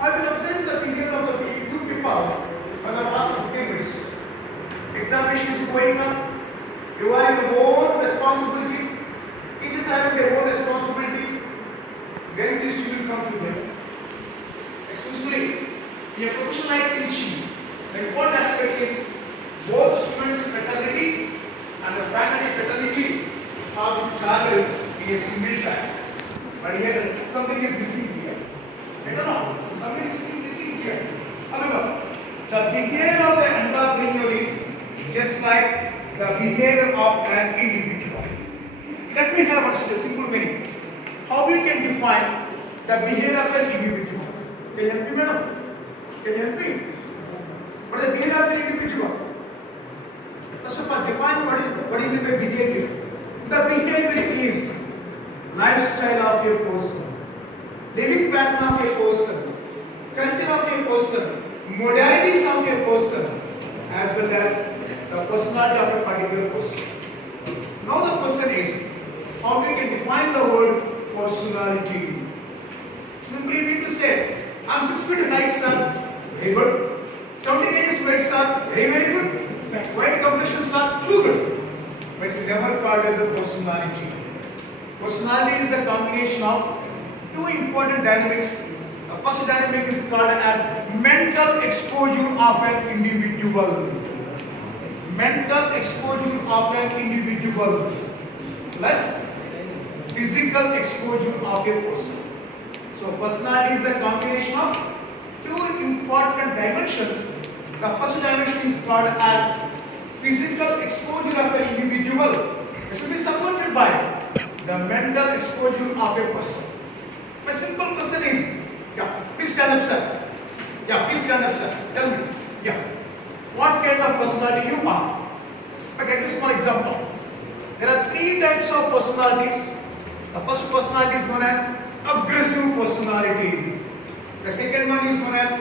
I will observe the behavior of the two people when the past 15 minutes. Examination is going on. You are in your own responsibility. Teachers having their own responsibility. When these students come to them. Exclusively, in a profession like teaching, the important aspect is both the students' fraternity and the faculty fraternity have to travel in a single track. But here something is missing here. I don't know. Something is missing here. However, the behavior of the entrepreneur is just like the behavior of an individual. Let me have a simple meaning. How we can define the behavior of an individual? Can you help me, madam? Can you help me? What is the behavior of an individual? First of all, define what is the behavior. The behavior is lifestyle of a person, living pattern of a person, culture of a person, modalities of a person, as well as the personality of a particular person. Now the question is, how we can define the word personality? Simply we need to say, I am 6 feet height, sir. Very good. 70 kg weight, sir. Very, very good. White complexion, sir. Too good. But it's never called as a personality. Personality is the combination of two important dynamics. The first dynamic is called as mental exposure of an individual. Mental exposure of an individual plus physical exposure of a person. So personality is the combination of two important dimensions. The first dimension is called as physical exposure of an individual. It should be supported by the mental exposure of a person. My simple question is, please stand up, sir. Please stand up, sir. Tell me, what kind of personality you are? Okay, give a small example. There are 3 types of personalities. The first personality is known as aggressive personality. The second one is known as